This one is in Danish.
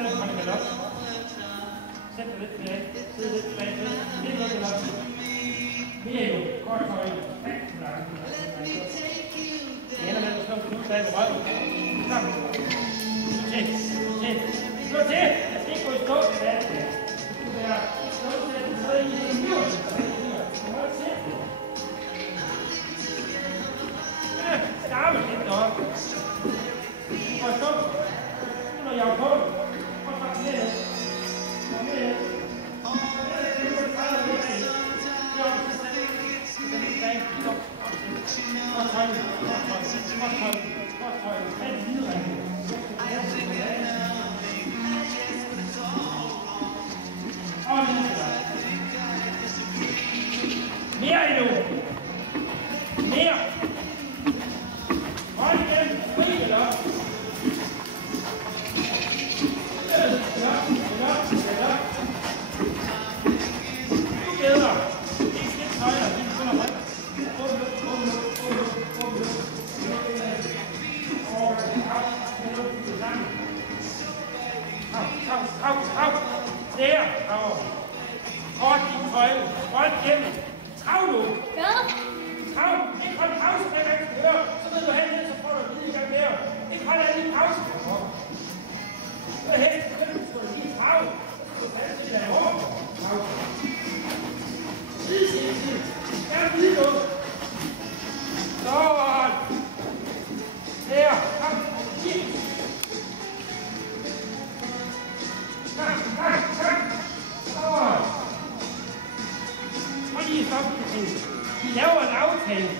Så er det galop. Sæt dig lidt tilbage. Sid lidt tilbage. Lidt galop. Det er jo kort højde. Det ender med at slå den udslag på røven. Kom. Tjent. Slå til. Jeg skal ikke gå i stå til det. Det skal være slåsætten, så er I en mur. Hold til. Skarpe lidt deroppe. Og stå. Nu når jeg er på. Kom så ned. Kom ned. Mere endnu. Mere. Hold igen. Fri eller op. Nu bedre. Ikke skidt højere. Det er kun at rykke. Trav. Der. Kort din tøjle. Hold gennem. Trav nu. Hvad? Trav. Ikke hold pause, når jeg kan høre. Så ved du hen, så får du lige i gang mere. Ikke hold alle lige pause. Så hen, så skal du lige trav. Så skal du tage det der over. Trav. Tid. Skal du lige nu. Sådan. Der. Kom. Tak. Sådan. Og lige stop. Vi laver en aftale.